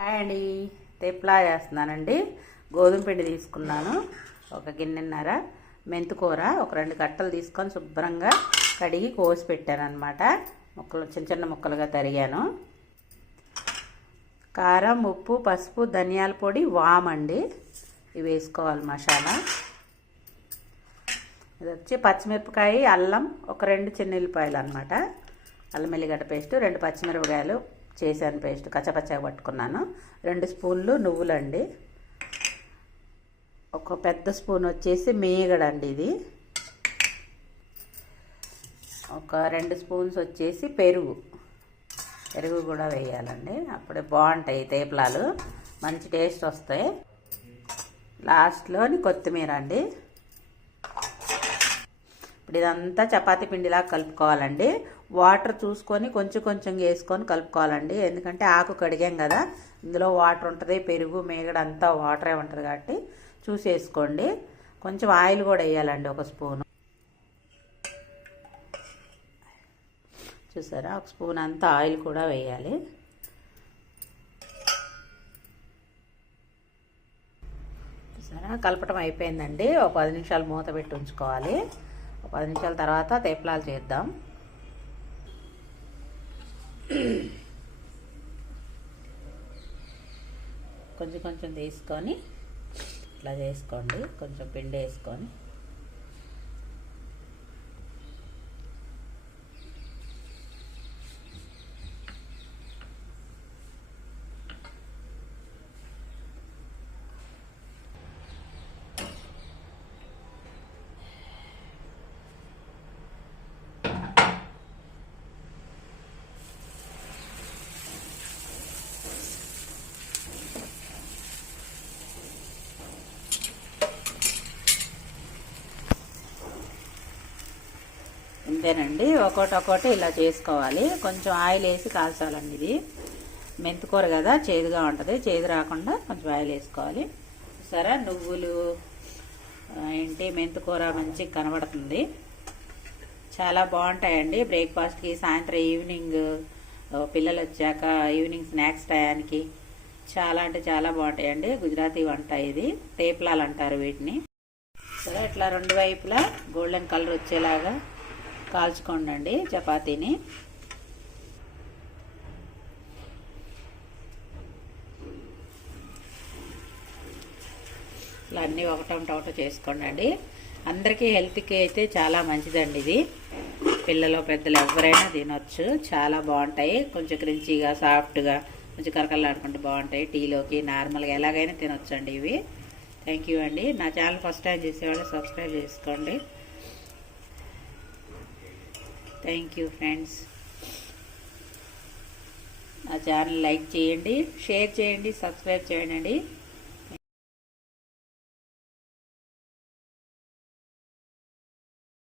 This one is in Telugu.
హాయ్ అండి, తెప్లా చేస్తున్నానండి. గోధుమ పిండి తీసుకున్నాను, ఒక గిన్నెన్నర. మెంతికూర ఒక 2 కట్టలు తీసుకొని శుభ్రంగా కడిగి కోసి పెట్టాను అనమాట. ముక్కలు చిన్న చిన్న ముక్కలుగా తరిగాను. కారం, ఉప్పు, పసుపు, ధనియాల పొడి, వామండి, ఇవి వేసుకోవాలి మసాలా. ఇది వచ్చి పచ్చిమిరపకాయ, అల్లం, ఒక 2 చిన్న ఉల్లిపాయలు అనమాట. అల్లం ఎల్లిగడ్డ పేస్ట్, 2 పచ్చిమిరపకాయలు చేశాను పేస్ట్, కచ్చపచ్చగా పట్టుకున్నాను. 2 స్పూన్లు నువ్వులండి, ఒక పెద్ద స్పూన్ వచ్చేసి మేగడండి, ఇది ఒక 2 స్పూన్స్ వచ్చేసి పెరుగు కూడా వేయాలండి. అప్పుడే బాగుంటాయి తేపలాలు, మంచి టేస్ట్ వస్తాయి. లాస్ట్లోని కొత్తిమీర అండి. ఇప్పుడు ఇదంతా చపాతీ పిండిలా కలుపుకోవాలండి. వాటర్ చూసుకొని కొంచెం కొంచెం వేసుకొని కలుపుకోవాలండి, ఎందుకంటే ఆకు కడిగాం కదా, ఇందులో వాటర్ ఉంటుంది, పెరుగు మేగడ అంతా వాటరే ఉంటుంది కాబట్టి చూసి వేసుకోండి. కొంచెం ఆయిల్ కూడా వేయాలండి, ఒక స్పూను. చూసారా, ఒక స్పూన్ అంతా ఆయిల్ కూడా వేయాలి. చూసారా, కలపటం అయిపోయిందండి. ఒక 10 నిమిషాలు మూత పెట్టి ఉంచుకోవాలి. ఒక 10 నిమిషాల తర్వాత తేపలాలు చేద్దాం. కొంచెం కొంచెం తీసుకొని ఇట్లా చేసుకోండి, కొంచెం పిండి వేసుకొని. ఇంతేనండి, ఒక్కొక్కటి ఇలా చేసుకోవాలి. కొంచెం ఆయిల్ వేసి కాల్చాలండి. ఇది మెంతికూర కదా, చేదుగా ఉంటుంది, చేదు రాకుండా కొంచెం ఆయిల్ వేసుకోవాలి. సరే, నువ్వులు మెంతికూర మంచిగా కనబడుతుంది. చాలా బాగుంటాయండి బ్రేక్ఫాస్ట్కి, సాయంత్రం ఈవినింగ్ పిల్లలు వచ్చాక ఈవినింగ్ స్నాక్స్ టయానికి చాలా అంటే చాలా బాగుంటాయండి. గుజరాతీ వంట ఇది, తేపలాలు అంటారు వీటిని. సరే, ఇట్లా 2 వైపులా గోల్డెన్ కలర్ వచ్చేలాగా కాల్చుకోండి చపాతీని. ఇలా అన్నీ ఒకటొకటి చేసుకోండి. అందరికీ హెల్త్కి అయితే చాలా మంచిదండి ఇది. పిల్లలు పెద్దలు ఎవరైనా తినొచ్చు, చాలా బాగుంటాయి. కొంచెం క్రంచీగా, సాఫ్ట్గా, కొంచెం కరకరలాడుకుంటూ బాగుంటాయి. టీలోకి నార్మల్గా ఎలాగైనా తినొచ్చండి ఇవి. థ్యాంక్ యూ అండి. నా ఛానల్ ఫస్ట్ టైం చేసేవాళ్ళు సబ్స్క్రైబ్ చేసుకోండి. Thank you friends. నా ఛానల్ లైక్ చేయండి, షేర్ చేయండి, సబ్స్క్రైబ్ చేయండి.